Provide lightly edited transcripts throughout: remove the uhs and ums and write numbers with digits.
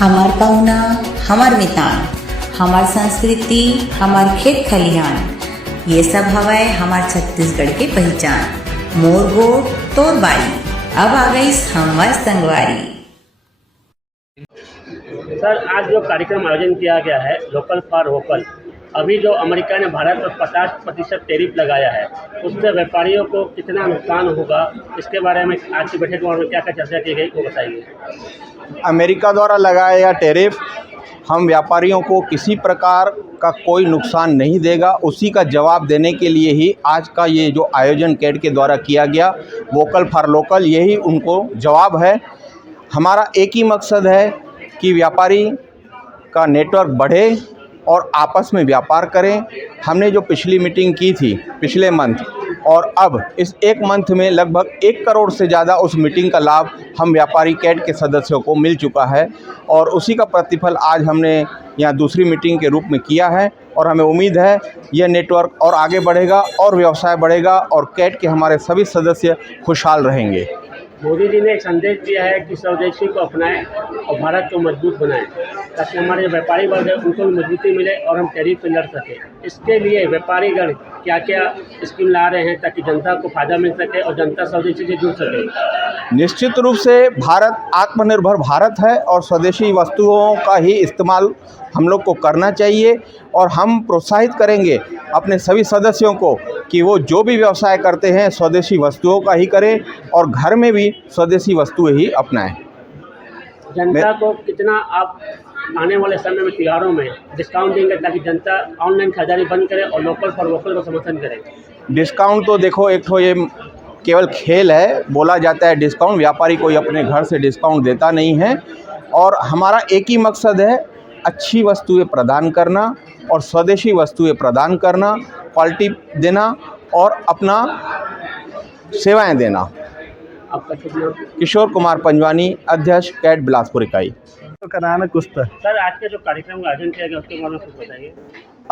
हमार पहुना, हमार मितान, हमार संस्कृति, हमार खेत खलिहान, ये सब हवाए हमार छत्तीसगढ़ के पहचान। मोर गोड़ तोर बाड़ी, अब आ गई हमार संगवारी। सर, आज जो कार्यक्रम आयोजन किया गया है लोकल फॉर वोकल, अभी जो अमेरिका ने भारत पर 50% टैरिफ लगाया है, उससे व्यापारियों को कितना नुकसान होगा, इसके बारे में आज की बैठक में क्या क्या चर्चा की गई वो बताइए। अमेरिका द्वारा लगाया गया टैरिफ हम व्यापारियों को किसी प्रकार का कोई नुकसान नहीं देगा। उसी का जवाब देने के लिए ही आज का ये जो आयोजन कैट के द्वारा किया गया वोकल फॉर लोकल, यही उनको जवाब है। हमारा एक ही मकसद है कि व्यापारी का नेटवर्क बढ़े और आपस में व्यापार करें। हमने जो पिछली मीटिंग की थी पिछले मंथ, और अब इस एक मंथ में लगभग 1 करोड़ से ज़्यादा उस मीटिंग का लाभ हम व्यापारी कैट के सदस्यों को मिल चुका है, और उसी का प्रतिफल आज हमने यहाँ दूसरी मीटिंग के रूप में किया है। और हमें उम्मीद है यह नेटवर्क और आगे बढ़ेगा और व्यवसाय बढ़ेगा और कैट के हमारे सभी सदस्य खुशहाल रहेंगे। मोदी जी ने एक संदेश दिया है कि स्वदेशी को अपनाएं और भारत को मजबूत बनाएं, ताकि हमारे व्यापारी वर्ग है उनको भी मजबूती मिले और हम टैरिफ पे लड़ सकें। इसके लिए व्यापारीगण क्या क्या स्कीम ला रहे हैं ताकि जनता को फायदा मिल सके और जनता स्वदेशी से जुड़ सके। निश्चित रूप से भारत आत्मनिर्भर भारत है और स्वदेशी वस्तुओं का ही इस्तेमाल हम लोग को करना चाहिए, और हम प्रोत्साहित करेंगे अपने सभी सदस्यों को कि वो जो भी व्यवसाय करते हैं स्वदेशी वस्तुओं का ही करें और घर में भी स्वदेशी वस्तुएं ही अपनाएं। जनता को कितना आप आने वाले समय में त्योहारों में डिस्काउंट देंगे ताकि जनता ऑनलाइन खरीदारी बंद करे और लोकल फॉर वोकल को समर्थन करे? डिस्काउंट तो देखो, एक तो ये केवल खेल है, बोला जाता है डिस्काउंट, व्यापारी कोई अपने घर से डिस्काउंट देता नहीं है। और हमारा एक ही मकसद है अच्छी वस्तुएं प्रदान करना और स्वदेशी वस्तुएं प्रदान करना, क्वालिटी देना और अपना सेवाएं देना। आपका शुभ नाम? किशोर कुमार पंजवानी, अध्यक्ष कैट बिलासपुर इकाई। कराना कुछ था। सर, आज के जो कार्यक्रम का आयोजन किया गया उसके बारे में कुछ बताइए।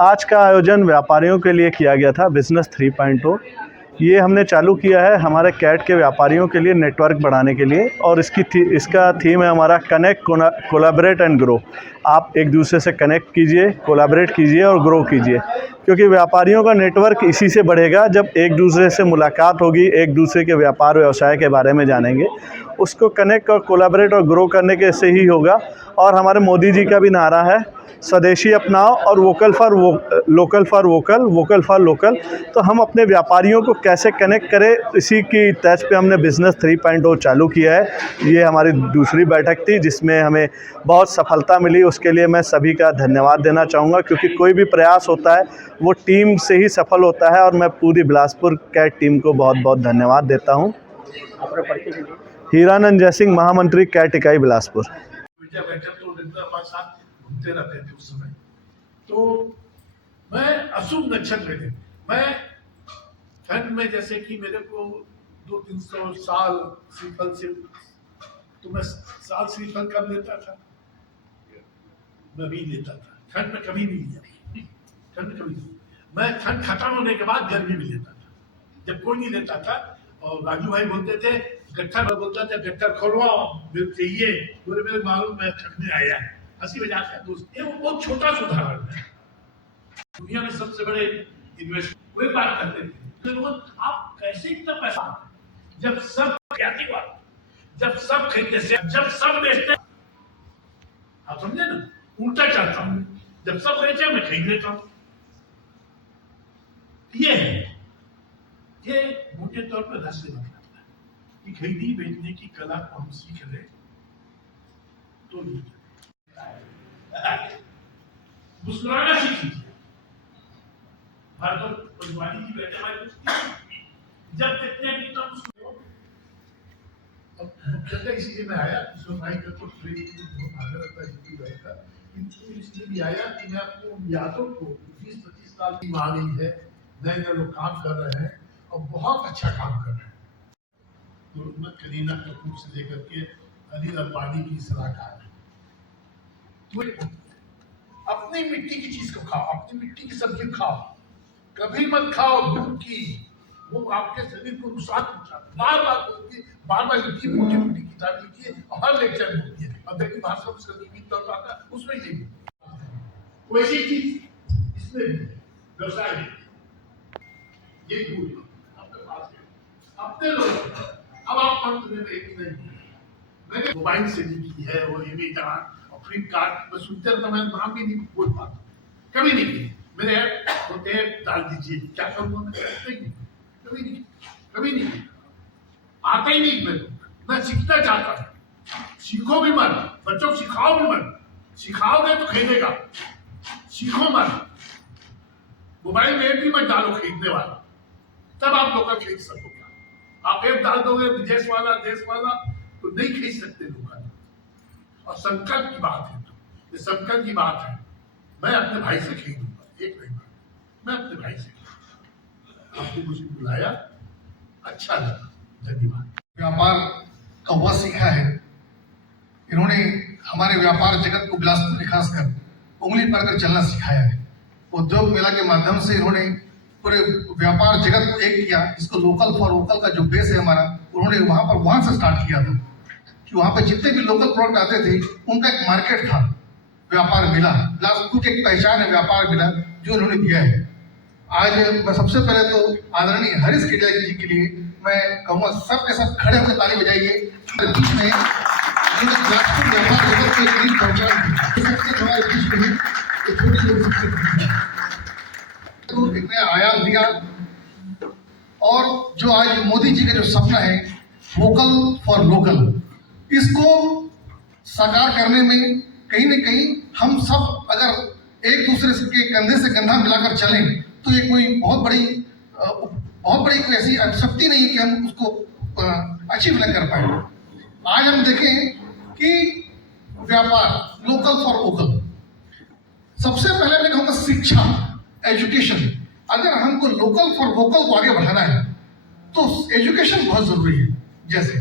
आज का आयोजन व्यापारियों के लिए किया गया था, बिजनेस 3.0। ये हमने चालू किया है हमारे कैट के व्यापारियों के लिए नेटवर्क बढ़ाने के लिए, और इसका थीम है हमारा कनेक्ट, कोलैबोरेट एंड ग्रो। आप एक दूसरे से कनेक्ट कीजिए, कोलैबोरेट कीजिए और ग्रो कीजिए, क्योंकि व्यापारियों का नेटवर्क इसी से बढ़ेगा जब एक दूसरे से मुलाकात होगी, एक दूसरे के व्यापार व्यवसाय के बारे में जानेंगे। उसको कनेक्ट और कोलैबोरेट और ग्रो करने के से ही होगा। और हमारे मोदी जी का भी नारा है स्वदेशी अपनाओ और local for vocal, vocal for local. तो हम अपने व्यापारियों को कैसे कनेक्ट करें, इसी की तर्ज पे हमने बिज़नेस 3.0 चालू किया है। ये हमारी दूसरी बैठक थी जिसमें हमें बहुत सफलता मिली। उसके लिए मैं सभी का धन्यवाद देना चाहूँगा, क्योंकि कोई भी प्रयास होता है वो टीम से ही सफल होता है, और मैं पूरी बिलासपुर कैट टीम को बहुत बहुत धन्यवाद देता हूँ। हीरानंद जयसिंह, महामंत्री कैट इकाई बिलासपुर। घूमते रहते थे उस समय। तो मैं अशुभ नक्षत्र थे, मैं ठंड में जैसे कि मेरे को 200-300 साल श्रीफल से, तो मैं साल श्रीफल कब लेता था, मैं भी लेता था। ठंड में कभी नहीं लिया, ठंड कभी नहीं। मैं ठंड खत्म होने के बाद गर्मी में लेता था, जब कोई नहीं लेता था। और राजू भाई बोलते थे गट्ठर, बोलता था गट्ठर खोलवाओ मेरे चाहिए, बोले मेरे मालूम मैं थकने आया है, हंसी मजाक का दोस्त। ये वो बहुत छोटा सा उदाहरण है। दुनिया में सबसे बड़े इन्वेस्टर वही बात करते थे, आप कैसे इतना पैसा, जब सब जब सब खरीदते से, जब सब बेचते, आप समझे ना, उल्टा चलता हूं, जब सब बेचे मैं खरीद लेता हूं। ये मोटे तौर पर रहस्य बताता है कि खरीदी बेचने की कला को हम सीख ले तो मुस्कुराना सीखिए। पंजवानी जी बैठे हमारे, जब देखते हैं तो मुस्कुराओ। अब मुख्यतः इसलिए मैं आया, भाई का तो आगे रहता है, इसलिए भी आया कि मैं आपको यादों को 20-25 साल की आ गई है, नए लोग काम कर रहे हैं और बहुत अच्छा काम कर रहे हैं। तो करीना कपूर से लेकर के अनिल अंबानी की सलाहकार है। अपनी मिट्टी की चीज को खाओ, अपनी मिट्टी की सब्जी खाओ, कभी मत खाओ दूध की, वो आपके शरीर को नुकसान पहुंचाता है। बार बार लिखिए, मोटी मोटी किताब लिखिए और हर लेक्चर में होती है। अंदर की भाषा उसका जीवित तौर पर आता है, उसमें ये वैसी चीज इसमें भी व्यवसाय में ये भूल आपके पास है, अपने लोग अब आप अंत में नहीं, मैंने मोबाइल से ली की है और अमेजॉन और फ्लिपकार्ट में सुनते रहता, मैं नाम भी नहीं बोल पाता, कभी नहीं की मेरे ऐप होते हैं डाल दीजिए, क्या करूँगा मैं, कभी नहीं आता ही नहीं मेरे को, मैं सीखना चाहता हूँ, सीखो भी मन, बच्चों को सिखाओ भी मन, सिखाओगे तो खरीदेगा, सीखो मन, मोबाइल में ऐप भी मत डालो खरीदने वाला, तब आप लोग खरीद सकोगे। आप ऐप डाल दोगे विदेश वाला देश वाला तो नहीं खरीद सकते लोग। और संकल्प की बात है, तो ये संकल्प की बात है, मैं अपने भाई से खरीदूंगा, एक नहीं बात, मैं अपने भाई से, आपने मुझे बुलाया, अच्छा लगा, धन्यवाद। व्यापार का वह सीखा है, इन्होंने हमारे व्यापार जगत को बिलासपुर खासकर उंगली पकड़कर चलना सिखाया है। उद्योग मेला के माध्यम से इन्होंने पूरे व्यापार जगत को एक किया, इसको लोकल फॉर वोकल का जो बेस है हमारा, उन्होंने वहां से स्टार्ट किया था कि वहां पे जितने भी लोकल प्रोडक्ट आते थे उनका एक मार्केट था, व्यापार मेला, बिलासपुर की एक पहचान है व्यापार मेला जो इन्होंने दिया है। आज मैं सबसे पहले तो आदरणीय हरीश केडिया जी के लिए मैं कहूँगा सबके सब खड़े होकर ताली बजाइए। बीच में बिलासपुर व्यापार जगत को एक नई पहचान थी, हमारे बीच में तो एक नया आयाम दिया। और जो आज मोदी जी का जो सपना है वोकल फॉर लोकल, इसको साकार करने में कहीं न कहीं हम सब अगर एक दूसरे के कंधे से कंधा मिलाकर चलें तो ये कोई बहुत बड़ी कोई ऐसी शक्ति नहीं है कि हम उसको अचीव न कर पाए। आज हम देखें कि व्यापार लोकल फॉर वोकल, सबसे पहले मैं कहूँगा शिक्षा, एजुकेशन। अगर हमको लोकल फॉर वोकल को आगे बढ़ाना है तो एजुकेशन बहुत जरूरी है। जैसे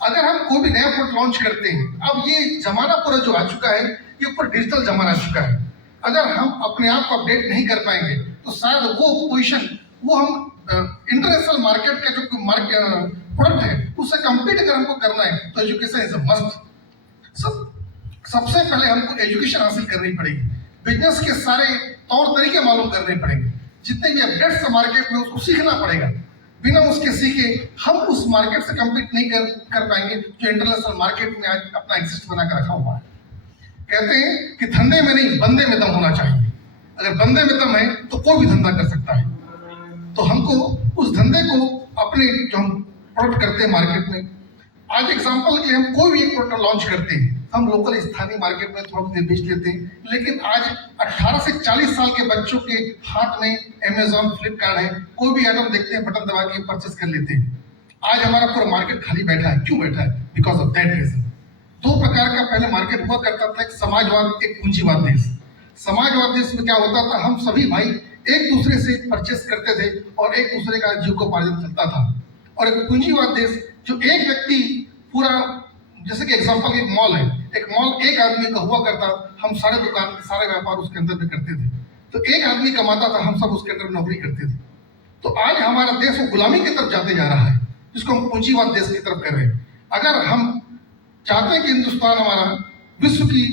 अगर हम कोई भी नया प्रोडक्ट लॉन्च करते हैं, अब ये जमाना पूरा जो आ चुका है, ये ऊपर डिजिटल जमाना आ चुका है, अगर हम अपने आप को अपडेट नहीं कर पाएंगे तो शायद वो पोजीशन वो हम इंटरनेशनल मार्केट का जो प्रोडक्ट है उससे कम्पीट अगर हमको करना है तो एजुकेशन इज अ मस्ट। सबसे पहले हमको एजुकेशन हासिल करनी पड़ेगी, बिजनेस के सारे तौर तरीके मालूम करने पड़ेंगे, जितने भी अपडेट्स है मार्केट में उसको सीखना पड़ेगा। बिना उसके सीखे हम उस मार्केट से कम्पीट नहीं कर पाएंगे जो इंटरनेशनल मार्केट में आज अपना एग्जिस्ट बना कर रखा हुआ है। कहते हैं कि धंधे में नहीं बंदे में दम होना चाहिए, अगर बंदे में दम है तो कोई भी धंधा कर सकता है। तो हमको उस धंधे को अपने जो हम प्रोडक्ट करते हैं मार्केट में, आज एग्जांपल के लिए हम कोई भी एक प्रोडक्ट लॉन्च करते हैं, हम लोकल स्थानीय मार्केट में थोड़ा बेच लेते हैं, लेकिन आज 18 से 40 साल के बच्चों के हाथ में अमेजॉन फ्लिपकार्ट है, कोई भी आइटम देखते हैं बटन दबा के परचेस कर लेते हैं। आज हमारा पूरा मार्केट खाली बैठा है, क्यों बैठा है? Because of that reason. दो प्रकार का पहले मार्केट हुआ करता था, एक समाजवाद, एक पूंजीवाद देश। समाजवाद देश में क्या होता था, हम सभी भाई एक दूसरे से परचेस करते थे और एक दूसरे का जीविकोपार्जन चलता था। और एक पूंजीवाद देश जो एक व्यक्ति पूरा, जैसे कि एग्जांपल एक मॉल है, एक मॉल एक आदमी का हुआ करता, हम सारे दुकान सारे व्यापार उसके अंदर में करते थे, तो एक आदमी कमाता था, हम सब उसके अंदर नौकरी करते थे। तो आज हमारा देश वो गुलामी की तरफ जाते जा रहा है, जिसको हम पूंजीवाद देश की तरफ कर रहे हैं। अगर हम चाहते हैं कि हिंदुस्तान हमारा विश्व की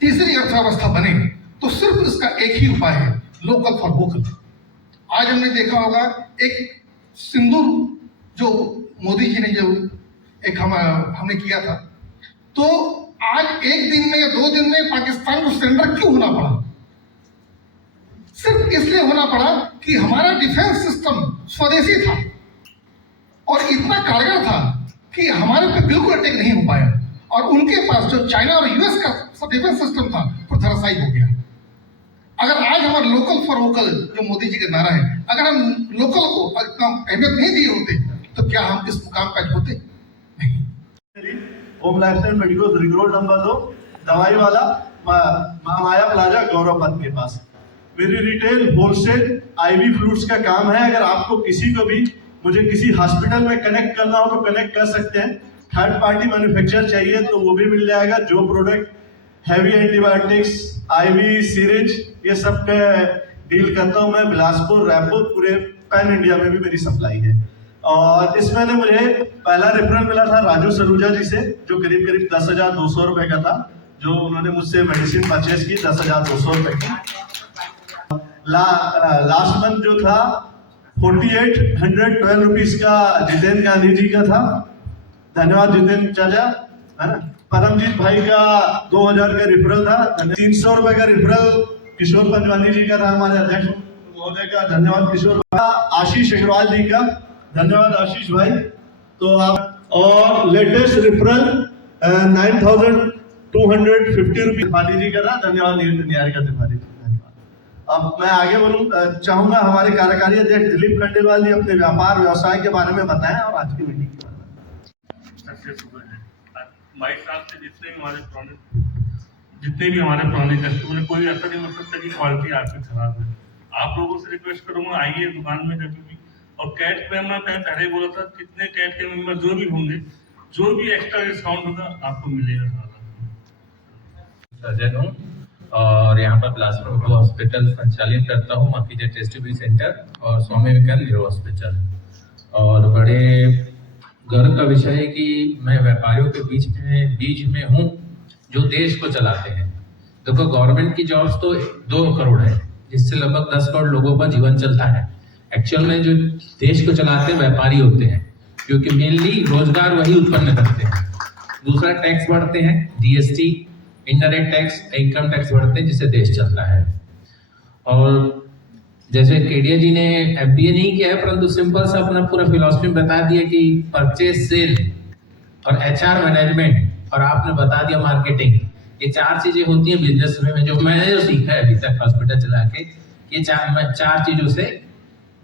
तीसरी अर्थव्यवस्था बने तो सिर्फ इसका एक ही उपाय है, लोकल फॉर वोकल। आज हमने देखा होगा एक सिंदूर जो मोदी जी ने जो एक हमने किया था, तो आज एक दिन में या 2 दिन में पाकिस्तान को सरेंडर क्यों होना पड़ा? सिर्फ इसलिए होना पड़ा कि हमारा डिफेंस सिस्टम स्वदेशी था और इतना कारगर था कि हमारे पे बिल्कुल अटैक नहीं हो पाया, और उनके पास जो चाइना और यूएस का डिफेंस सिस्टम था वो धराशायी हो गया। अगर आज हमारा लोकल फॉर वोकल जो मोदी जी का नारा है, अगर हम लोकल को इतना अहमियत नहीं दिए होते तो क्या हम इस मुकाम पर होते? नहीं। Home lifestyle medical ring road number 2 दवाई वाला माया प्लाजा गौरव पथ के पास मेरी रिटेल होलसेल आईवी फ्रूट्स का काम है। अगर आपको किसी को भी मुझे किसी हॉस्पिटल में कनेक्ट करना हो तो कनेक्ट कर सकते हैं। थर्ड पार्टी मैन्युफैक्चर चाहिए तो वो भी मिल जाएगा। जो product heavy antibiotics, IV, syringe, ये सब का डील करता हूँ मैं। बिलासपुर, रायपुर, पूरे पैन इंडिया में भी मेरी सप्लाई है। और इसमें ने मुझे पहला रेफरल मिला था राजू सरूजा जी से, जो करीब करीब 10,200 रुपए का था, जो उन्होंने मुझसे मेडिसिन परचेज की 10,200 रुपए की। लास्ट मंथ जो था 4,812 रुपीज का जितेंद्र गांधी जी का था, धन्यवाद जितेंद्र चाचा, है ना। परमजीत भाई का 2,000 का रेफरल था, 300 रुपए का रेफरल किशोर पंजवानी जी का था, हमारे अध्यक्ष महोदय का, धन्यवाद किशोर। आशीष अग्रवाल जी का, धन्यवाद आशीष भाई। तो आप और latest referral 9,250 rupees Tripathi ji का था, धन्यवाद निहारिका त्रिपाठी जी। अब मैं आगे बोलूँ चाहूंगा, हमारे कार्यकारी अध्यक्ष दिलीप खंडेलवाल जी अपने व्यापार व्यवसाय के बारे में बताएं और आज की मीटिंग के बारे में। हमारे साथ से जितने भी हमारे पुराने कस्टमर है, कोई ऐसा नहीं हो सकता कि क्वालिटी आपकी खराब है। आप लोगों से रिक्वेस्ट करूंगा, आइए दुकान में जब भी। और कैट में मैं पहले बोला था, कितने कैट के मेंबर जो भी होंगे, जो भी एक्स्ट्रा डिस्काउंट होगा आपको मिलेगा। सर्जन हूँ और यहाँ पर बिलासपुर हॉस्पिटल संचालित करता हूँ, माफिजा टेस्ट सेंटर और स्वामी विवेकानंद न्यूरो हॉस्पिटल। और बड़े गर्व का विषय है कि मैं व्यापारियों के बीच में हूँ जो देश को चलाते हैं। देखो, गवर्नमेंट की जॉब्स तो 2 करोड़ है, जिससे लगभग 10 करोड़ लोगों का जीवन चलता है। एक्चुअल में जो देश को चलाते हैं व्यापारी होते हैं, क्योंकि मेनली रोजगार वही उत्पन्न करते हैं। दूसरा, टैक्स बढ़ते हैं, GST, indirect tax, income tax बढ़ते हैं, जिससे देश चलता है। और जैसे केडिया जी ने एमबीए नहीं किया है, परंतु सिंपल सा अपना पूरा फिलॉसफी बता दिया कि परचेज, सेल और एचआर मैनेजमेंट, और आपने बता दिया मार्केटिंग। ये 4 चीजें होती हैं बिजनेस में, जो मैंने जो सीखा है अभी तक हॉस्पिटल चला के। ये 4 चीजों से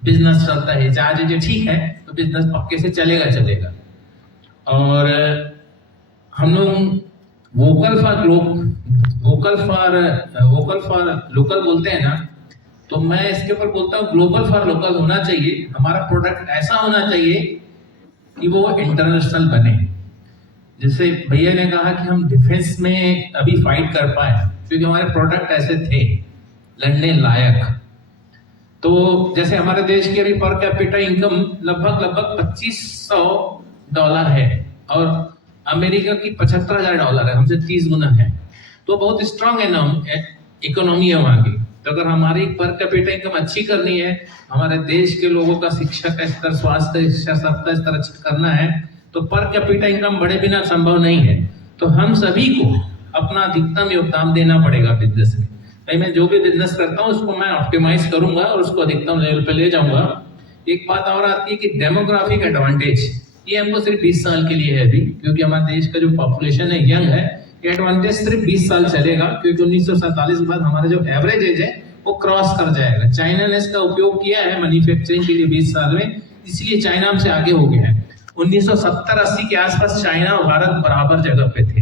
बिजनेस चलता है। 4 चीजें ठीक है तो बिजनेस पक्के से चलेगा। और हम लोग वोकल फॉर लोकल बोलते हैं ना, तो मैं इसके ऊपर बोलता हूँ ग्लोबल फॉर लोकल होना चाहिए। हमारा प्रोडक्ट ऐसा होना चाहिए कि वो इंटरनेशनल बने। जैसे भैया ने कहा कि हम डिफेंस में अभी फाइट कर पाए क्योंकि हमारे प्रोडक्ट ऐसे थे लड़ने लायक। तो जैसे हमारे देश की अभी पर कैपिटा इनकम लगभग $2,500 है और अमेरिका की $75,000 है, हमसे 30 गुना है। तो बहुत स्ट्रांग इकोनॉमी है वहाँ की। तो अगर हमारी पर कैपिटा इनकम अच्छी करनी है, हमारे देश के लोगों का शिक्षा का स्तर, स्वास्थ्य शिक्षा सबका स्तर अच्छा करना है, तो पर कैपिटा इनकम बढ़े बिना संभव नहीं है। तो हम सभी को अपना अधिकतम योगदान देना पड़ेगा बिजनेस में। भाई, मैं जो भी बिजनेस करता हूँ उसको मैं ऑप्टिमाइज करूंगा और उसको अधिकतम लेवल पे ले जाऊंगा। एक बात और आती है कि डेमोग्राफिक एडवांटेज, ये हमको सिर्फ 20 साल के लिए है अभी, क्योंकि हमारे देश का जो पॉपुलेशन है यंग है। ये एडवांटेज सिर्फ 20 साल चलेगा, क्योंकि 1947 के बाद हमारा जो एवरेज एज है वो क्रॉस कर जाएगा। चाइना ने इसका उपयोग किया है मैन्युफैक्चरिंग के लिए 20 साल में, इसलिए चाइना हमसे आगे हो गया है। 1970-80 के आसपास चाइना और भारत बराबर जगह पे थे,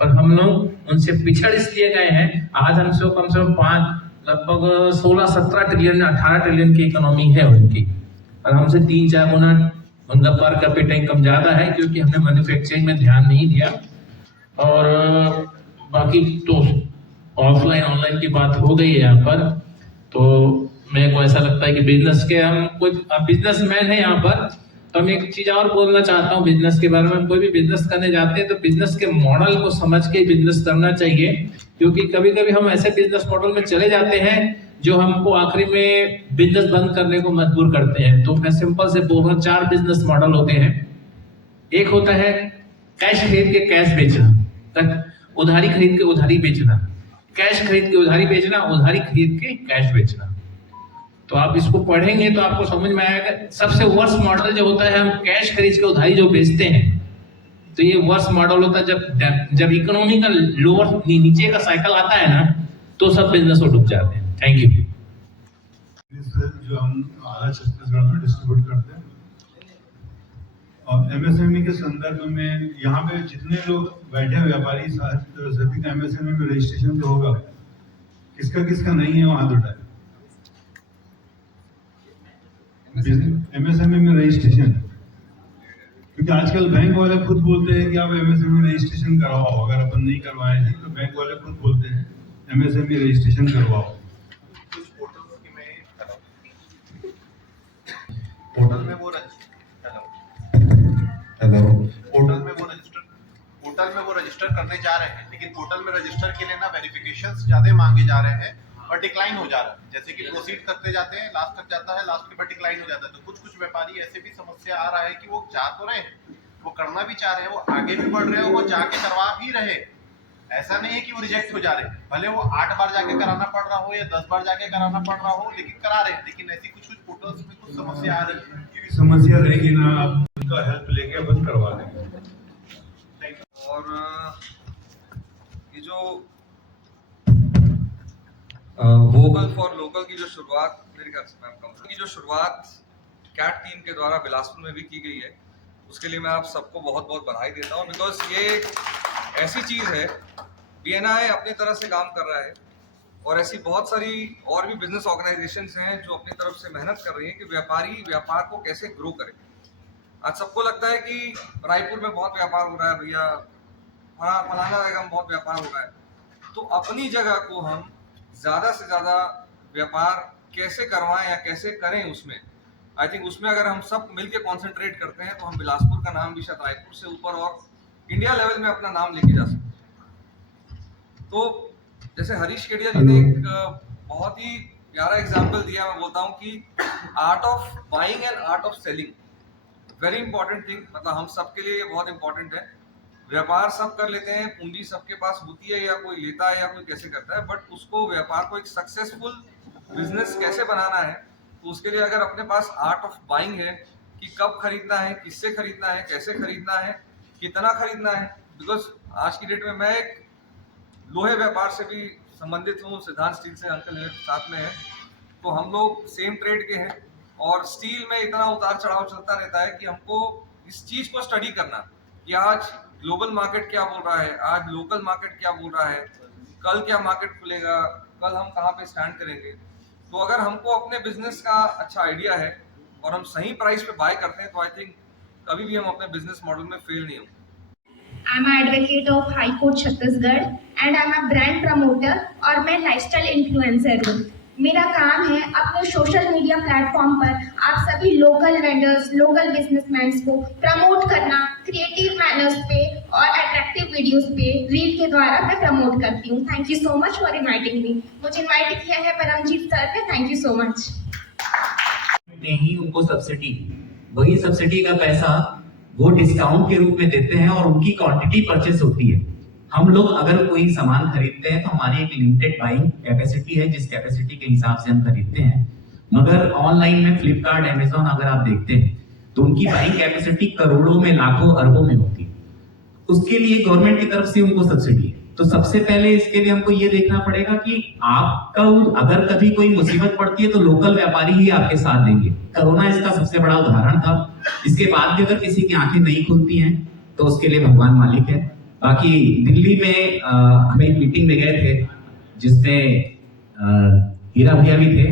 पर हम लोग उनसे पिछड़ इसलिए गए हैं। आज हमसे कम से कम लगभग 16-17 ट्रिलियन 18 ट्रिलियन की इकोनॉमी है उनकी, और हमसे 3-4 गुना उनका पर कैपिटा इनकम ज्यादा है, क्योंकि हमने मैन्युफैक्चरिंग में ध्यान नहीं दिया। और बाकी तो ऑफलाइन ऑनलाइन की बात हो गई है यहाँ पर। तो मेरे को ऐसा लगता है कि बिजनेस के हम कुछ बिजनेसमैन है यहाँ पर, तो मैं एक चीज और बोलना चाहता हूँ बिजनेस के बारे में। कोई भी बिजनेस करने जाते हैं तो बिजनेस के मॉडल को समझ के बिजनेस करना चाहिए, क्योंकि कभी कभी हम ऐसे बिजनेस मॉडल में चले जाते हैं जो हमको आखिरी में बिजनेस बंद करने को मजबूर करते हैं। तो मैं सिंपल से बोल रहा हूँ, 4 बिजनेस मॉडल होते हैं। एक होता है कैश खरीद के कैश बेचना, उधारी खरीद के उधारी बेचना, कैश खरीद के उधारी बेचना, उधारी खरीद के कैश बेचना। तो आप इसको पढ़ेंगे तो आपको समझ में आएगा। सबसे वर्स्ट मॉडल जो होता है, हम कैश खरीद के उधारी जो बेचते हैं, तो ये वर्स्ट मॉडल होता है। जब इकोनॉमी का लोअर नीचे का साइकिल आता है ना, तो सब बिजनेस को डूब जाते हैं। Thank you. जो हम आधा छत्तीसगढ़ में डिस्ट्रीब्यूट करते हैं, और एमएसएमई के संदर्भ में यहाँ पे जितने लोग बैठे व्यापारी सभी का एमएसएमई में रजिस्ट्रेशन तो होगा, किसका नहीं है वहाँ उठाए एमएसएमई में रजिस्ट्रेशन। क्योंकि आजकल बैंक वाले खुद बोलते हैं कि आप एमएसएमई में रजिस्ट्रेशन करवाओ, अगर अपन नहीं करवाए हैं तो बैंक वाले खुद बोलते हैं एमएसएमई रजिस्ट्रेशन करवाओ। पोर्टल में वो हेलो। पोर्टल में वो रजिस्टर करने जा रहे हैं, लेकिन पोर्टल में रजिस्टर के लिए ना वेरिफिकेशंस ज्यादा मांगे जा रहे हैं और डिक्लाइन हो जा रहा है। जैसे कि प्रोसीड करते जाते हैं, लास्ट तक जाता है, लास्ट के बाद डिक्लाइन हो जाता है। तो कुछ व्यापारी ऐसे भी समस्या आ रहा है कि वो जा तो रहे हैं, वो करना भी चाह रहे हैं, वो आगे भी बढ़ रहे हैं, वो जाके करवा भी रहे। ऐसा नहीं है कि वो रिजेक्ट हो जा रहे हैं, भले वो 8 बार जाके कराना पड़ रहा हो या 10 बार जाके कराना पड़ रहा हो, लेकिन करा रहे हैं। लेकिन ऐसी कुछ पोर्टल्स में कुछ समस्या आ रही है। समस्या रहेगी ना, आप उनका हेल्प लेके अपन करवा देंगे। और ये जो वोकल फॉर लोकल की जो शुरुआत मेरे ख्याल से मैम कम की जो शुरुआत कैट टीम के द्वारा बिलासपुर में भी की गई है, उसके लिए मैं आप सबको बहुत बहुत बधाई देता हूँ। बिकॉज ये ऐसी चीज़ है, BNI अपनी तरह से काम कर रहा है और ऐसी बहुत सारी और भी बिजनेस ऑर्गेनाइजेशंस हैं जो अपनी तरफ से मेहनत कर रही हैं कि व्यापारी व्यापार को कैसे ग्रो करे। आज सबको लगता है कि रायपुर में बहुत व्यापार हो रहा है भैया, फलाना जगह में बहुत व्यापार हो रहा है, तो अपनी जगह को हम ज़्यादा से ज़्यादा व्यापार कैसे करवाएं या कैसे करें, उसमें आई थिंक उसमें अगर हम सब मिलके कॉन्सेंट्रेट करते हैं तो हम बिलासपुर का नाम भी शायद रायपुर से ऊपर और इंडिया लेवल में अपना नाम लेके जा सकते हैं। तो जैसे हरीश केडिया जी ने एक बहुत ही प्यारा एग्जाम्पल दिया, मैं बोलता हूँ कि art of buying and art of selling, very important thing. मतलब हम सबके लिए ये बहुत इंपॉर्टेंट है। व्यापार सब कर लेते हैं, पूंजी सबके पास होती है, या कोई लेता है या कोई कैसे करता है, बट उसको व्यापार को एक सक्सेसफुल बिजनेस कैसे बनाना है, तो उसके लिए अगर अपने पास आर्ट ऑफ बाइंग है कि कब खरीदना है, किससे खरीदना है, कैसे खरीदना है, कितना खरीदना है। बिकॉज आज की डेट में मैं एक लोहे व्यापार से भी संबंधित हूँ, सिद्धांत स्टील से अंकल मेरे साथ में है, तो हम लोग सेम ट्रेड के हैं और स्टील में इतना उतार चढ़ाव चलता रहता है कि हमको इस चीज़ को स्टडी करना कि आज ग्लोबल मार्केट क्या बोल रहा है, आज लोकल मार्केट क्या बोल रहा है, कल क्या मार्केट खुलेगा, कल हम कहाँ पे स्टैंड करेंगे। तो अगर हमको अपने बिजनेस का अच्छा आइडिया है और हम सही प्राइस पे बाय करते हैं तो आई थिंक कभी भी हम अपने बिजनेस मॉडल में फेल नहीं होंगे। I'm an advocate of High Court Chhattisgarh and I'm a brand promoter और मैं लाइफस्टाइल इन्फ्लुएंसर हूँ। मेरा काम है अपने सोशल मीडिया प्लेटफॉर्म पर आप सभी लोकल वेंडर्स, लोकल बिजनेसमैन्स को प्रमोट करना, क्रिएटिव मैनर्स पे और अट्रैक्टिव वीडियोस पे रील के द्वारा मैं प्रमोट करती हूँ। Thank you so much for inviting me. मुझे इनवाइट किया है परमजीत सर ने, थैंक यू सो मच। नहीं, उनको सब्सिडी, वही सब्सिडी का पैसा वो डिस्काउंट के रूप में देते हैं और उनकी क्वांटिटी परचेस होती है। हम लोग अगर कोई सामान खरीदते हैं तो हमारी एक लिमिटेड बाइंग कैपेसिटी है, जिस कैपेसिटी के हिसाब से हम खरीदते हैं। मगर ऑनलाइन में फ्लिपकार्ट, अमेजोन अगर आप देखते हैं तो उनकी बाइंग कैपेसिटी करोड़ों में, लाखों, अरबों में होती है। उसके लिए गवर्नमेंट की तरफ से उनको सब्सिडी है। तो सबसे पहले इसके लिए हमको ये देखना पड़ेगा कि आपका अगर कभी कोई मुसीबत पड़ती है तो लोकल व्यापारी ही आपके साथ देंगे। कोरोना इसका सबसे बड़ा उदाहरण था। इसके बाद भी अगर किसी की आंखें नहीं खुलती हैं तो उसके लिए भगवान मालिक है। बाकी दिल्ली में हम एक मीटिंग में गए थे जिसमें हीरा भैया भी थे,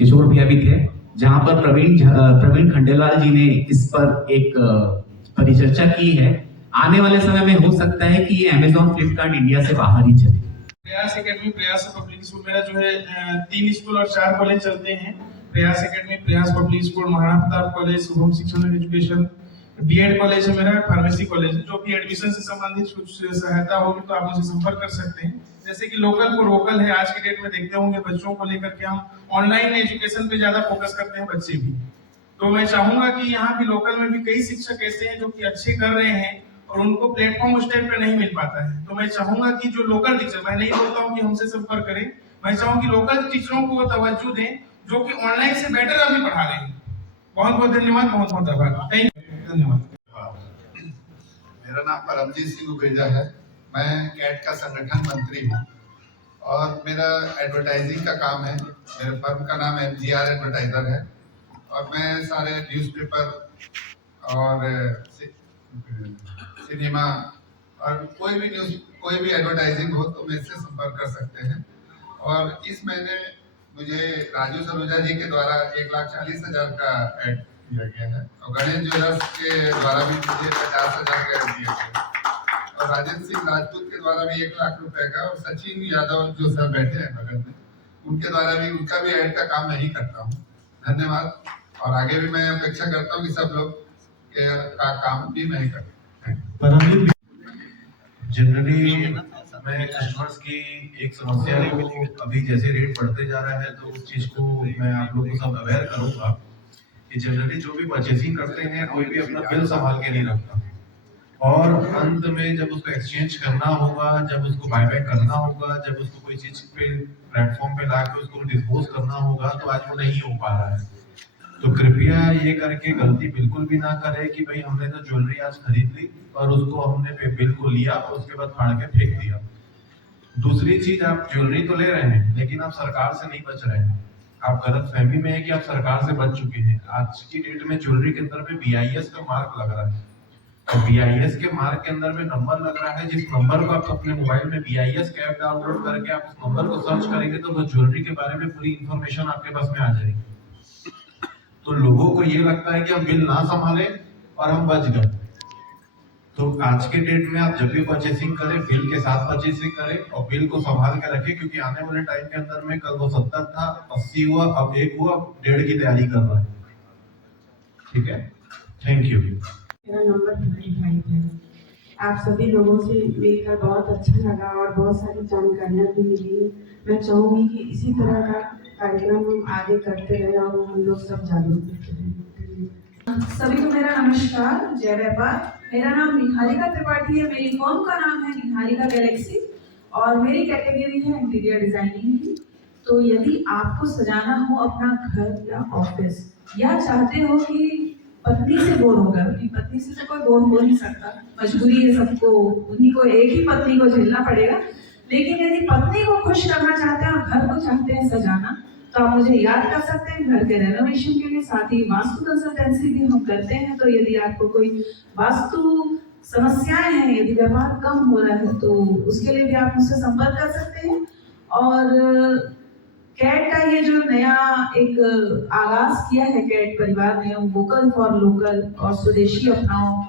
किशोर भैया भी थे, जहां पर प्रवीण खंडेलाल जी ने इस पर एक परिचर्चा की है। आने वाले समय में हो सकता है कि ये अमेजोन, फ्लिपकार्ट इंडिया से बाहर ही चले। प्रयास एकेडमी, प्रयास पब्लिक स्कूल, मेरा जो है 3 स्कूल और 4 कॉलेज चलते हैं। प्रयास एकेडमी, प्रयास public school, Maharana Pratap college, home शिक्षण एंड एजुकेशन, बीएड कॉलेज है मेरा, फार्मेसी कॉलेज है। जो भी एडमिशन से संबंधित कुछ सहायता होगी तो आप मुझे संपर्क कर सकते हैं। जैसे कि लोकल को लोकल है, आज की डेट में देखते होंगे बच्चों को लेकर के हम ऑनलाइन एजुकेशन पे ज्यादा फोकस करते हैं, बच्चे भी। तो मैं चाहूंगा कि यहाँ भी लोकल में भी कई शिक्षक ऐसे हैं जो कि अच्छे कर रहे हैं और उनको प्लेटफॉर्म उस टाइप पे नहीं मिल पाता है। तो मैं चाहूंगा कि जो लोकल टीचर, मैं नहीं बोलता हूँ कि हमसे संपर्क करें, मैं चाहूँ कि लोकल टीचरों को वो तवज्जो दें जो कि ऑनलाइन से बेटर अभी पढ़ा रहे हैं। बहुत बहुत धन्यवाद, बहुत बहुत आभार, थैंक यू, धन्यवाद। मेरा नाम परमजीत सिंह उगेजा है, मैं कैट का संगठन मंत्री हूँ और मेरा एडवर्टाइजिंग का काम है। मेरे फर्म का नाम MGR एडवर्टाइजर है और मैं सारे न्यूज़पेपर और सिनेमा और कोई भी न्यूज़, कोई भी एडवर्टाइजिंग हो तो मेरे से संपर्क कर सकते हैं। और इस महीने मुझे राजू सरोजा जी के द्वारा 1,40,000 का एड दिया गया है और गणेश ज्वेलर्स के द्वारा भी मुझे 50,000 का एड दिया गया है और राजेंद्र सिंह राजपूत के द्वारा भी 1 लाख रुपए का और सचिन यादव जो सर बैठे हैं बगल में, उनके द्वारा भी, उनका भी एड का काम मैं ही करता हूँ। धन्यवाद। और आगे भी मैं अपेक्षा करता हूँ कि सब लोग का काम भी नहीं करते। जनरली मैं कस्टमर्स की एक समस्या को अभी जैसे रेट बढ़ते जा रहा है तो उस चीज को मैं आप लोगों को सब अवेयर करूंगा कि जनरली जो भी परचेसिंग करते हैं कोई भी अपना बिल संभाल के नहीं रखता, और अंत में जब उसको एक्सचेंज करना होगा, जब उसको बायबैक करना होगा, जब उसको कोई चीज पे प्लेटफॉर्म पे लाके उसको डिस्पोज करना होगा, तो आज वो नहीं हो पा रहा है। तो कृपया ये करके गलती बिल्कुल भी ना करें कि भाई हमने तो ज्वेलरी आज खरीद ली और उसको हमने बिल को लिया और उसके बाद फाड़ के फेंक दिया। दूसरी चीज, आप ज्वेलरी तो ले रहे हैं लेकिन आप सरकार से नहीं बच रहे हैं। आप गलत फहमी में है कि आप सरकार से बच चुके हैं। आज की डेट में ज्वेलरी के अंदर में BIS का मार्क लग रहा है, और BIS के मार्क के अंदर में नंबर लग रहा है, जिस नंबर को आप अपने मोबाइल में BIS का ऐप डाउनलोड करके आप उस नंबर को सर्च करेंगे तो वो ज्वेलरी के बारे में पूरी इंफॉर्मेशन आपके पास में आ जाएगी। तो लोगों को ये लगता है कि हम बिल ना संभाले और हम बच गए। तो आज के डेट में आप जब भी परचेसिंग करें बिल के साथ परचेसिंग करें और बिल को संभाल के रखें, क्योंकि आने वाले टाइम के अंदर में कल वो 70 था, 80 हुआ, अब 1 हुआ, 1.5 की तैयारी कर रहा है। ठीक है, थैंक यू। मेरा नंबर 55 है। आप सभी लोगों से मिलकर बहुत अच्छा लगा और बहुत सारी जानकारियाँ भी मिली। मैं चाहूँगी कि इसी तरह का कार्यक्रम हम आगे करते रहे और हम लोग सब जागरूक होते रहें। सभी को मेरा नमस्कार, जय व्यापार। मेरा नाम निहारिका त्रिपाठी है, मेरी फर्म का नाम है निहारिका गैलेक्सी और मेरी कैटेगरी है इंटीरियर डिजाइनिंग की। तो यदि आपको सजाना हो अपना घर या ऑफिस, या चाहते हो कि पत्नी से बोर हो गए, अपनी पत्नी से तो कोई बोर हो नहीं सकता, मजबूरी है सबको, उन्हीं को एक ही पत्नी को झेलना पड़ेगा, लेकिन यदि पत्नी को खुश करना चाहते हैं और घर को चाहते हैं सजाना, तो आप मुझे याद कर सकते हैं घर के रेनोवेशन के लिए। साथ ही वास्तु कंसल्टेंसी भी हम करते हैं। तो यदि आपको कोई वास्तु समस्याएं हैं, यदि व्यवहार कम हो रहा है, तो उसके लिए भी आप मुझसे संपर्क कर सकते हैं। और कैट का ये जो नया एक आगाज किया है कैट परिवार ने, वोकल फॉर लोकल और स्वदेशी अपनाओ,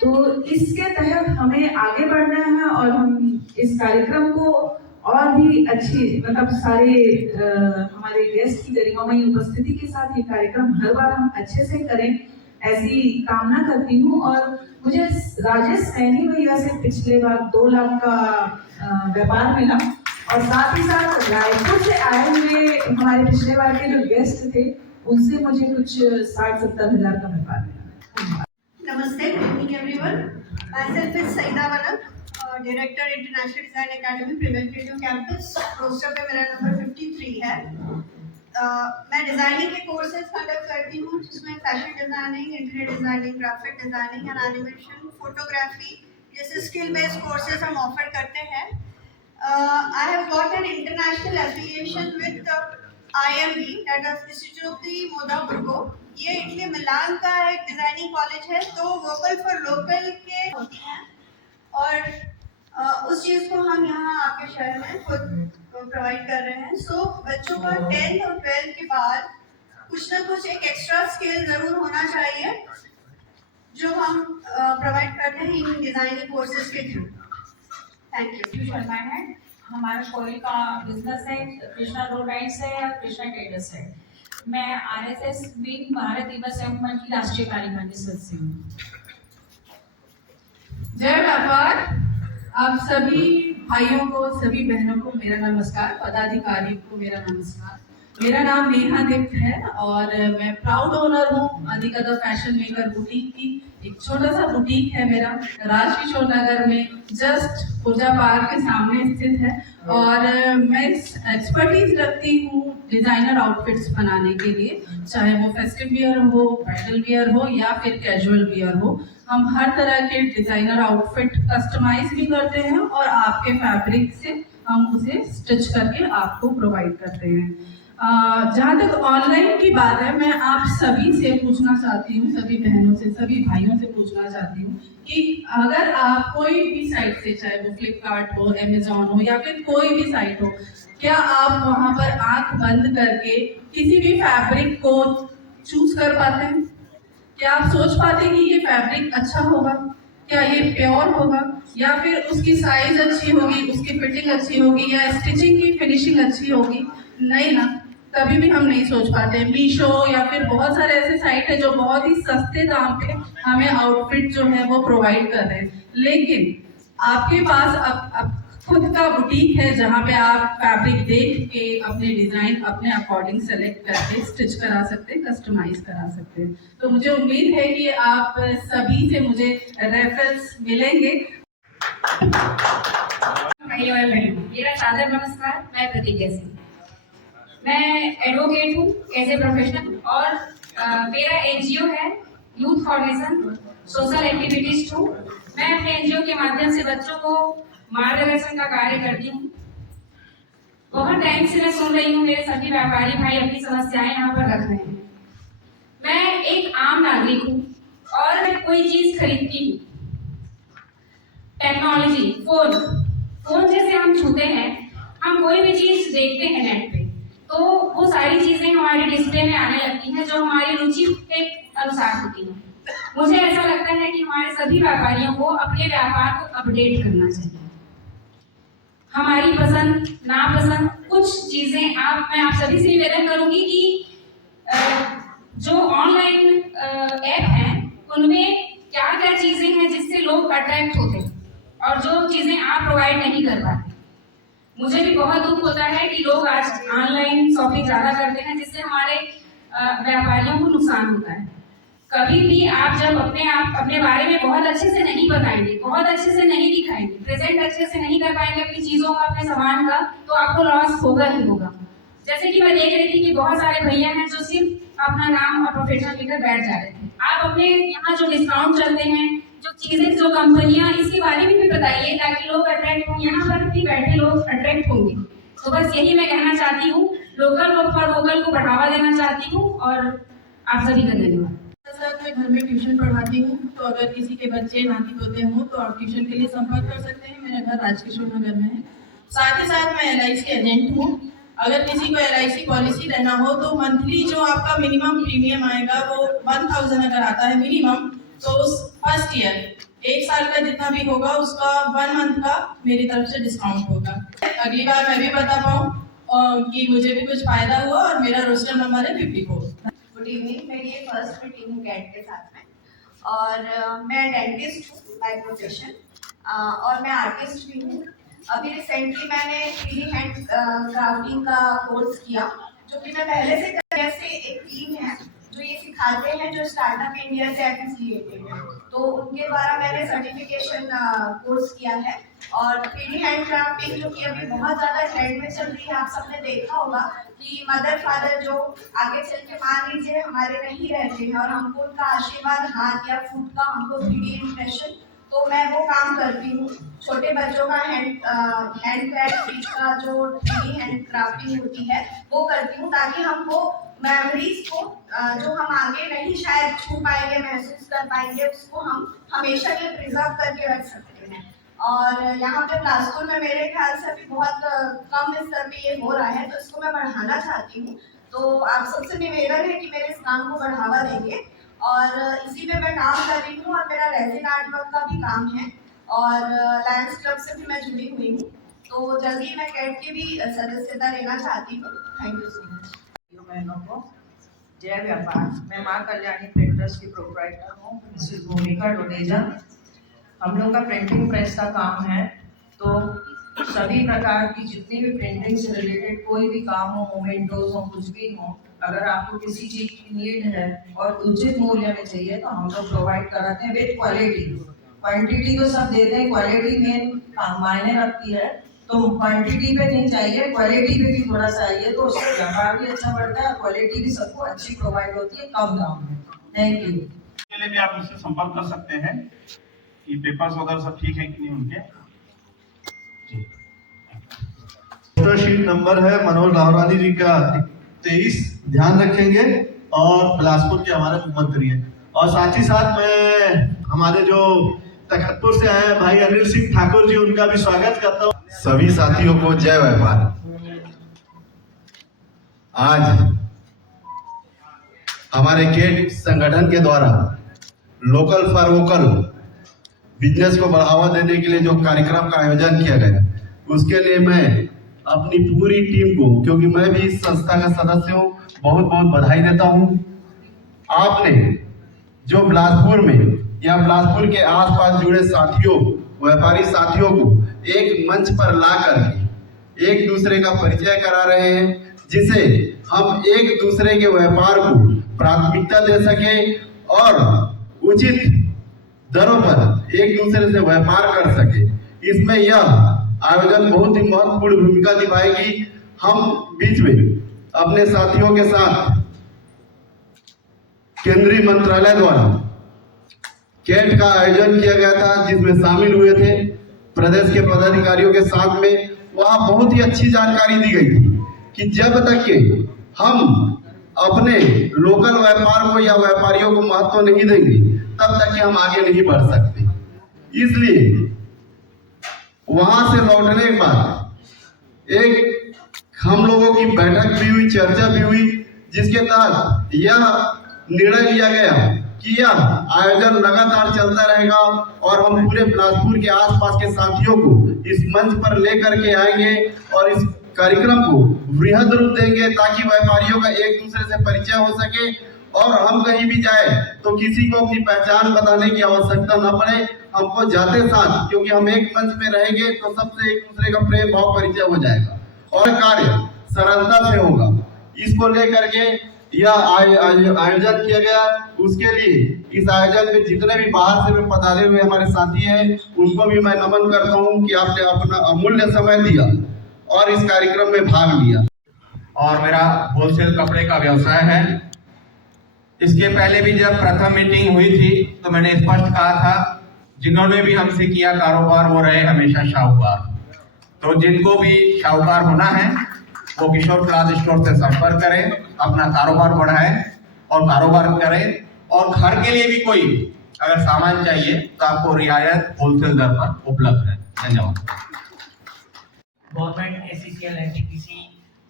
तो इसके तहत हमें आगे बढ़ना है और हम इस कार्यक्रम को और भी अच्छी, मतलब सारे हमारे गेस्ट की गरिमामयी उपस्थिति के साथ ये कार्यक्रम हर बार हम अच्छे से करें, ऐसी कामना करती हूँ। और मुझे राजेश सैनी भैया से पिछले बार 2 लाख का व्यापार मिला, और साथ ही साथ रायपुर से आए हुए हमारे पिछले बार के जो गेस्ट थे उनसे मुझे कुछ 60-70 हज़ार का व्यापार मिला। नमस्ते, good evening everyone. Myself is Saida Vanam, director international design academy preventive campus. Roster पे मेरा नंबर 53 है। मैं डिजाइनिंग के कोर्सेज कंडक्ट करती हूँ, जिसमें fashion designing, interior designing, graphic designing and animation, photography जैसे स्किल बेस्ड कोर्सेज हम ऑफर करते हैं। I have got an international affiliation with IMB, that is Institute of Modapurgo. ये इटली मिलान का एक डिजाइनिंग कॉलेज है। तो वोकल फॉर लोकल के होती हैं और उस चीज़ को हम यहाँ आपके शहर में खुद प्रोवाइड कर रहे हैं। सो बच्चों का 10th और 12th के बाद कुछ ना कुछ एक एक्स्ट्रा स्किल ज़रूर होना चाहिए, जो हम प्रोवाइड करते हैं इन डिजाइनिंग कोर्सेज के थ्रू। Thank you. शर्मा है, हमारा कोयल का बिजनेस है, कृष्णा रोडाइट्स है और कृष्णा ट्रेडर्स है। मैं RSS विंग भारत युवा संघ की राष्ट्रीय कार्यकारिणी सदस्य हूँ। जय व्यापार। आप सभी भाइयों को, सभी बहनों को मेरा नमस्कार, पदाधिकारियों को मेरा नमस्कार। मेरा नाम नेहा दीप्त है और मैं प्राउड ओनर हूँ अधिकतर फैशन मेकर बुटीक की। एक छोटा सा बुटीक है मेरा, राजकिशोर नगर में, जस्ट पूजा पार्क के सामने स्थित है। और मैं एक्सपर्टीज रखती हूँ डिजाइनर आउटफिट्स बनाने के लिए, चाहे वो फेस्टिव वियर हो, ब्राइडल वियर हो या फिर कैजुअल वियर हो। हम हर तरह के डिजाइनर आउटफिट कस्टमाइज भी करते हैं और आपके फैब्रिक से हम उसे स्टिच करके आपको प्रोवाइड करते हैं। जहाँ तक ऑनलाइन की बात है, मैं आप सभी से पूछना चाहती हूँ, सभी बहनों से, सभी भाइयों से पूछना चाहती हूँ कि अगर आप कोई भी साइट से, चाहे वो फ्लिपकार्ट हो, अमेजॉन हो या फिर कोई भी साइट हो, क्या आप वहाँ पर आंख बंद करके किसी भी फैब्रिक को चूज कर पाते हैं? क्या आप सोच पाते हैं कि ये फैब्रिक अच्छा होगा, क्या ये प्योर होगा, या फिर उसकी साइज अच्छी होगी, उसकी फिटिंग अच्छी होगी, या स्टिचिंग की फिनिशिंग अच्छी होगी? नहीं ना। कभी भी हम नहीं सोच पाते। मीशो या फिर बहुत सारे ऐसे साइट है जो बहुत ही सस्ते दाम पे हमें आउटफिट जो है वो प्रोवाइड कर रहे हैं, लेकिन आपके पास अब खुद का बुटीक है जहाँ पे आप फैब्रिक देख के अपने डिजाइन अपने अकॉर्डिंग सेलेक्ट करके स्टिच करा सकते हैं, कस्टमाइज करा सकते हैं। तो मुझे उम्मीद है कि आप सभी से मुझे रेफरेंस मिलेंगे। मेरा सादर नमस्कार, मैं प्रतिज्ञा सिंह, मैं एडवोकेट हूँ एज ए प्रोफेशनल और मेरा एनजीओ है youth foundation social activities too. मैं अपने एनजीओ के माध्यम से बच्चों को मार्गदर्शन का कार्य करती हूँ। बहुत टाइम से मैं सुन रही हूँ मेरे सभी व्यापारी भाई अपनी समस्याएं यहाँ पर रख रहे हैं। मैं एक आम नागरिक हूँ और मैं कोई चीज खरीदती हूँ, टेक्नोलॉजी फोन जैसे हम छूते हैं, हम कोई भी चीज देखते हैं नेट पे, तो वो सारी चीजें हमारे डिस्प्ले में आने लगती हैं जो हमारी रुचि के अनुसार होती हैं। मुझे ऐसा लगता है कि हमारे सभी व्यापारियों को अपने व्यापार को अपडेट करना चाहिए। हमारी पसंद नापसंद कुछ चीजें मैं आप सभी से निवेदन करूंगी कि जो ऑनलाइन ऐप हैं उनमें क्या क्या चीजें हैं जिससे लोग अट्रैक्ट होते हैं और जो चीजें आप प्रोवाइड नहीं कर पाते। मुझे भी बहुत दुख होता है कि लोग आज ऑनलाइन शॉपिंग ज्यादा करते हैं जिससे हमारे व्यापारियों को नुकसान होता है। कभी भी आप जब अपने बारे में बहुत अच्छे से नहीं बताएंगे, बहुत अच्छे से नहीं दिखाएंगे, प्रेजेंट अच्छे से नहीं कर पाएंगे अपनी चीजों का, अपने सामान का, तो आपको लॉस होगा ही होगा। जैसे कि मैं देख रही थी कि बहुत सारे भैया हैं जो सिर्फ अपना नाम और प्रोफेशन लेकर बैठ जा रहे थे। आप अपने यहाँ जो डिस्काउंट चलते हैं, जो चीजें, जो कंपनियां, इसके बारे में भी बताइए ताकि लोग अट्रैक्ट हों। यहाँ पर भी बैठे लोग अट्रैक्ट होंगे। तो बस यही मैं कहना चाहती हूँ, लोकल फॉर वोकल को बढ़ावा देना चाहती हूँ और आप सभी का धन्यवाद। साथ मैं घर में ट्यूशन पढ़ाती हूँ, तो अगर किसी के बच्चे नाती पोते हों तो आप ट्यूशन के लिए संपर्क कर सकते हैं। मेरा घर राजकिशोर नगर में है। साथ ही साथ मैं LIC एजेंट हूँ। अगर किसी को LIC पॉलिसी लेना हो तो मंथली जो आपका मिनिमम प्रीमियम आएगा वो 1000 अगर आता है मिनिमम, तो उस फर्स्ट ईयर 1 साल का जितना भी होगा उसका 1 मंथ का मेरी तरफ से डिस्काउंट होगा। अगली बार मैं भी बता पाऊँ कि मुझे भी कुछ फायदा हुआ। और मेरा रोस्टर नंबर है 54। गुड इवनिंग, मेरी ये फर्स्ट मीटिंग है कैट के साथ में और मैं डेंटिस्ट हूँ बाय प्रोफेशन और मैं आर्टिस्ट भी हूँ। अभी रिसेंटली मैंने 3D हैंड क्राफ्टिंग का कोर्स किया जो कि मैं पहले से जैसे एक टीम है जो ये सिखाते हैं जो स्टार्टअप इंडिया से एफिलिएटेड है, तो उनके द्वारा मैंने सर्टिफिकेशन कोर्स किया है। और 3D हैंड क्राफ्टिंग जो कि अभी बहुत ज़्यादा ट्रेंड में चल रही है, आप सबने देखा होगा कि मदर फादर जो आगे चल के मान लीजिए हमारे नहीं रहते हैं और हमको उनका आशीर्वाद हाथ या फूट का हमको 3D इम्प्रेशन, तो मैं वो काम करती हूँ। छोटे बच्चों का हैंड क्राफ्ट का जो 3D हैंड क्राफ्टिंग होती है वो करती हूँ ताकि हमको मेमोरीज को जो हम आगे नहीं शायद छू पाएंगे, महसूस कर पाएंगे, उसको हम हमेशा के प्रिजर्व करके रख सकते हैं। और यहाँ पे बिलासपुर में मेरे ख्याल से अभी बहुत कम स्तर पे ये हो रहा है, तो इसको मैं बढ़ाना चाहती हूँ। तो आप सबसे निवेदन है कि मेरे इस काम को बढ़ावा देंगे और इसी पे मैं काम कर रही हूँ। और मेरा रेजिन आर्टवर्क का भी काम है और लायंस क्लब से भी मैं जुड़ी हुई हूँ, तो जल्दी मैं कैट की भी सदस्यता लेना चाहती हूँ। Thank you so much. बहनों को जय व्यापार। मैं माँ कल्याणी प्रिंटर्स की प्रोप्राइटर हूँ, मिसेस भूमिका डोडेजा। हम लोग का प्रिंटिंग प्रेस का काम है, तो सभी प्रकार की जितनी भी प्रिंटिंग से रिलेटेड कोई भी काम हो, मोमेंटोज हो, कुछ भी हो, अगर आपको किसी चीज़ की नीड है और उचित मूल्य में चाहिए तो हम लोग प्रोवाइड कराते हैं विद क्वालिटी। क्वांटिटी तो सब देते हैं, क्वालिटी में मायने रखती है, तो क्वांटिटी पे नहीं चाहिए, क्वालिटी पे भी थोड़ा सा चाहिए, तो उससे व्यापार भी अच्छा बढ़ता है और क्वालिटी भी सबको अच्छी प्रोवाइड होती है कम दाम में। Thank you. इसके लिए भी आप मुझसे संपर्क कर सकते हैं कि पेपर्स वगैरह सब ठीक है कि नहीं उनके। शीट नंबर है मनोज लाहौरानी जी का 23, ध्यान रखेंगे, और बिलासपुर के हमारे मंत्री हैं। और साथ ही साथ मैं हमारे जो तखतपुर से आए भाई अनिल सिंह ठाकुर जी, उनका भी स्वागत करता हूँ। सभी साथियों को जय व्यापार। आज हमारे केट संगठन के द्वारा लोकल फॉर वोकल बिजनेस को बढ़ावा देने के लिए जो कार्यक्रम का आयोजन किया गया, उसके लिए मैं अपनी पूरी टीम को, क्योंकि मैं भी इस संस्था का सदस्य हूँ, बहुत बहुत बधाई देता हूँ। आपने जो बिलासपुर में या बिलासपुर के आसपास जुड़े साथियों, व्यापारी साथियों को एक मंच पर ला कर एक दूसरे का परिचय करा रहे हैं, जिसे हम एक दूसरे के व्यापार को प्राथमिकता दे सके और उचित दरों पर एक दूसरे से व्यापार कर सके। इसमें यह आयोजन बहुत ही महत्वपूर्ण भूमिका निभाएगी। हम बीच में अपने साथियों के साथ केंद्रीय मंत्रालय द्वारा कैट का आयोजन किया गया था, जिसमें शामिल हुए थे प्रदेश के पदाधिकारियों के साथ में। वहाँ बहुत ही अच्छी जानकारी दी गई थी कि जब तक के हम अपने लोकल व्यापार को या व्यापारियों को महत्व नहीं देंगे, तब तक के हम आगे नहीं बढ़ सकते। इसलिए वहां से लौटने के बाद एक हम लोगों की बैठक भी हुई, चर्चा भी हुई, जिसके तहत यह निर्णय लिया गया कि यह आयोजन लगातार चलता रहेगा और हम पूरे बिलासपुर के आसपास के साथियों को इस मंच पर लेकर के आएंगे और इस कार्यक्रम को वृहद रूप देंगे, ताकि व्यापारियों का एक दूसरे से परिचय हो सके और हम कहीं भी जाए तो किसी को अपनी पहचान बताने की आवश्यकता न पड़े। हमको जाते साथ, क्योंकि हम एक मंच में रहेंगे तो सबसे एक दूसरे का प्रेम भाव परिचय हो जाएगा और कार्य सरलता से होगा। इसको लेकर के यह आयोजन किया गया। उसके लिए इस आयोजन में जितने भी बाहर से पधारे हुए हमारे साथी हैं, उनको भी मैं नमन करता हूँ कि आपने अपना अमूल्य समय दिया और इस कार्यक्रम में भाग लिया। और मेरा होलसेल कपड़े का व्यवसाय है। इसके पहले भी जब प्रथम मीटिंग हुई थी तो मैंने स्पष्ट कहा था, जिन्होंने भी हमसे किया कारोबार वो रहे हमेशा शाहूकार। तो जिनको भी शाहूकार होना है वो किशोर क्लॉथ स्टोर से संपर्क करें, अपना कारोबार बढ़ाएं और कारोबार करें। और घर के लिए भी कोई अगर सामान चाहिए तो आपको रियायत होलसेल दर पर उपलब्ध है। धन्यवाद। गवर्नमेंट, ACCL, NTPC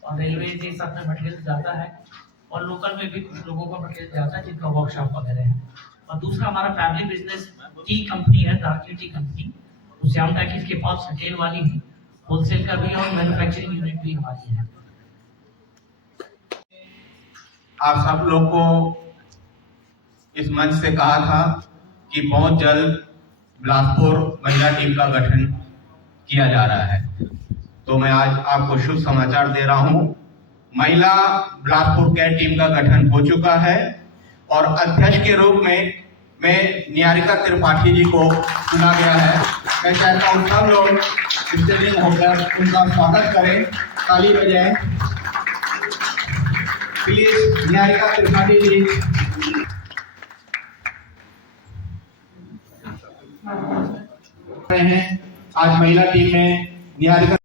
और रेलवे ये सब में मटेरियल जाता है और लोकल में भी कुछ लोगों का मटेरियल जाता है जिनका वर्कशॉप वगैरह है। और दूसरा हमारा फैमिली बिजनेस टी कंपनी है, दार्की टी कंपनी, श्याम टैक्स के पास रिटेल वाली है, होलसेल का भी और मैन्युफैक्चरिंग यूनिट भी हमारी है। आप सब लोग को इस मंच से कहा था कि बहुत जल्द बिलासपुर महिला टीम का गठन किया जा रहा है, तो मैं आज आपको शुभ समाचार दे रहा हूं। महिला बिलासपुर कैट टीम का गठन हो चुका है और अध्यक्ष के रूप में मैं निहारिका त्रिपाठी जी को चुना गया है। मैं चाहता हूँ सब लोग स्टेडियम होकर उनका स्वागत करें, ताली बजाएं। प्लीज निहारिका त्रिपाठी जी। आज महिला टीम में निहारिका